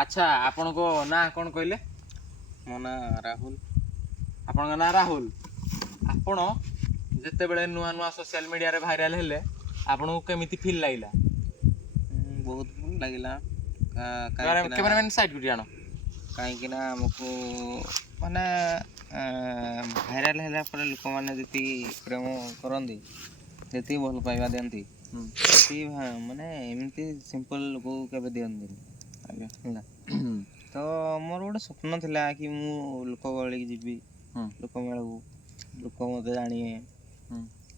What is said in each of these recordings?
अच्छा आपण को ना कौन कहले? मो ना राहुल। आपण ना राहुल। आपण जिते बड़े नुआ नुआ सोशल मीडिया रे भाइराल हेले आपण को केमिति फील लागिला? बहुत भल लगिला कैमरामैन साइड को जानो कहीं आमको माने भाइराल होला पर लोक माने जति प्रेम करंदी जति भल पाइबा दियंती जति माने एमती सिंपल लोक केबे दियंती आज्ञा होला। तो मोर गोटे स्वप्न थिला कि मु लोक गली जीवी लोक मेळू लोक मते जानिए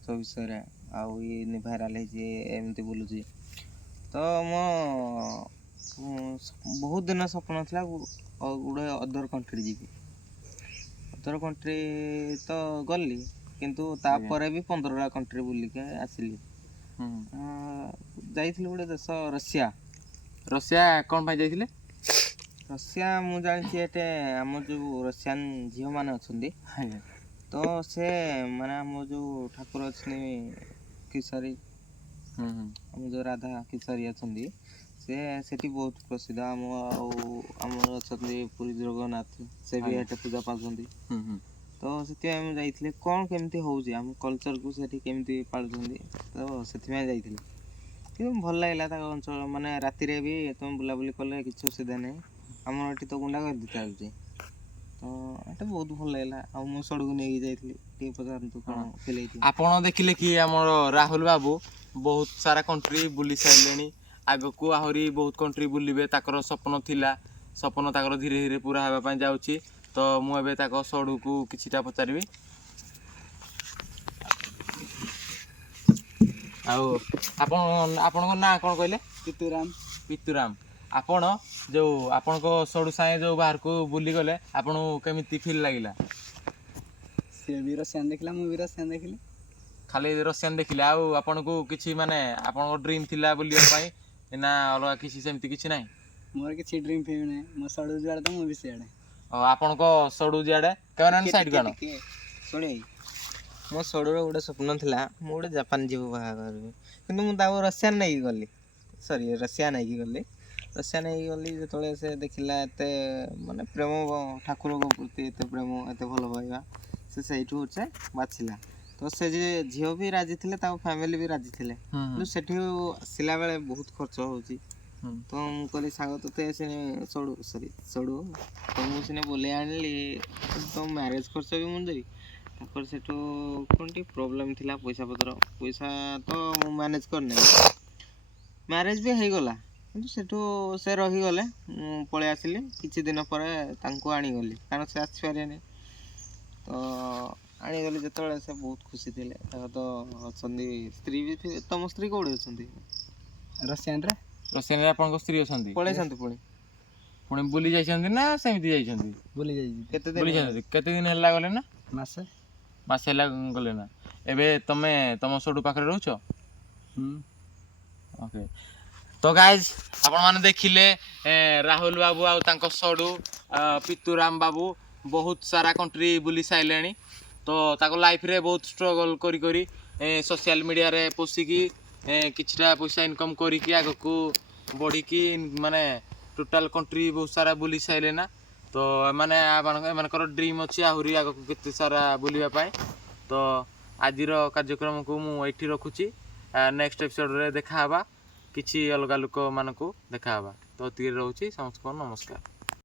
सब विषय रे आउ ये भाइराल है एमती बोलुची। तो मो बहुत दिन स्वप्न था गोटे अदर कंट्री जी अदर कंट्री तो गली किंतु तापर भी 15टा कंट्री बुलिक आसिली। जाइथिलु गोटे देश रशिया। रशिया कौन पाई जाइथिले? रशिया मु जानि एटे हम जो रशियन झियो माने अछंदी तो से माने हम जो ठाकुर अछनी किशोरी हम जो राधा किशोरी अछंदी से सेठी बहुत प्रसिद्ध हम अछंदी पुरी जगन्नाथ से भी एटे पूजा पाछंदी। तो सेठी हम जाइथिले कोन केमती होउजी हम कल्चर को सेठी केमती पाळछंदी तो सेठी में जाइथिले कि भल लागला ता अंचल माने राति रे भी तुम बुला बुली करले किछ सुविधा नै हमर एठी तो गुंडा कर दिता होउजी। तो एटा बहुत भल लागला आ मु सडगु नै जाइथिली टी पजार तो कोन खेलैथि। आपण देखिले कि हमर राहुल बाबू बहुत सारा कंट्री बुली साइलेनी आगो को आहुरी बहुत कंट्री बुलिबे ताकर सपन थिला सपन ताकर धीरे धीरे पूरा हेबा पय जाउची। तो मु एबे ताको सडू को किछिटा पचारिबी आउ आपण आपण को ना कोन कहले? पितुराम। पितुराम आपण जो आपण को सडू साए जो बाहर को बुली गले आपण केमिति फील लागिला? से भी रशियन देखला मु भी रशियन देखली खाली रशियन देखिले आउ आपण को किछि माने आपण को ड्रीम थिला बुलिया पय ना अलगा किछि सेमति किछि नै? मोर किछि ड्रीम फेम नै मो सडू जुआड त मु भी सियाडे। आपण को सडू जियाडे कैमरा साइड गानो सुने मो सडू रो गोटे स्वप्न थिला मु गोटे जापान जीव बाहा करबी किंतु मु ताऊ रशियन नै गली सॉरी रशिया नै गली रशिया नै गली जतले से देखिला एते माने प्रेम ठाकुर को प्रति एते प्रेम एते भल पाइबा से सेठू से बाछिला। तो से जे झियो भी राजी थिले ता फैमिली भी राजी थिले तो सेठी सिला बेले बहुत खर्च होउची। तो मु कहली साग तो से सडू सॉरी सडू तो मु सिने बोले आनली तो मैरिज खर्च भी मु देबी तापर सेठू कोनटी प्रॉब्लम थिला पैसा तो मु मैनेज करने मैरिज भी हे गला किंतु सेठू से रही गले पळे आसिली किछि दिन परे तांको आनी गली कारण से आछि पारेनी। तो आनी गली जतळे से बहुत खुशी थिले तो अछंदी स्त्री भी थी तम स्त्री कोडे अछंदी रशियन रे रशियन रे आपण को स्त्री अछंदी पळे संत पुणी पुणी बुली जाइछंदी ना सेमिति जाइछंदी? बोली जाई केते बुली जाइछंदी केते दिन हल्ला गले ना मासे मासे हल्ला गले ना एबे तमे तम सडू पाखरे रहउछो? ओके तो गाइज आपण माने देखिले राहुल बाबू आ तांको सडू पितुराम बाबू बहुत सारा कंट्री बुली साइलेनी। तो ताको लाइफ रे बहुत स्ट्रगल करी करी सोशल मीडिया रे पोसिकी किछटा पैसा इनकम करी कि आगो को बढ़ी की माने टोटल कंट्री बहुत सारा बुली साइले ना। तो माने मानकर ड्रीम अछि आहुरी आगो को केते सारा बुलिबा पाए। तो आजिर कार्यक्रम को मु एठी रखुची नेक्स्ट एपिसोड रे देखा हबा किछि अलगा लोक मानको देखा हबा। तो तिर रहउची समस्त को नमस्कार।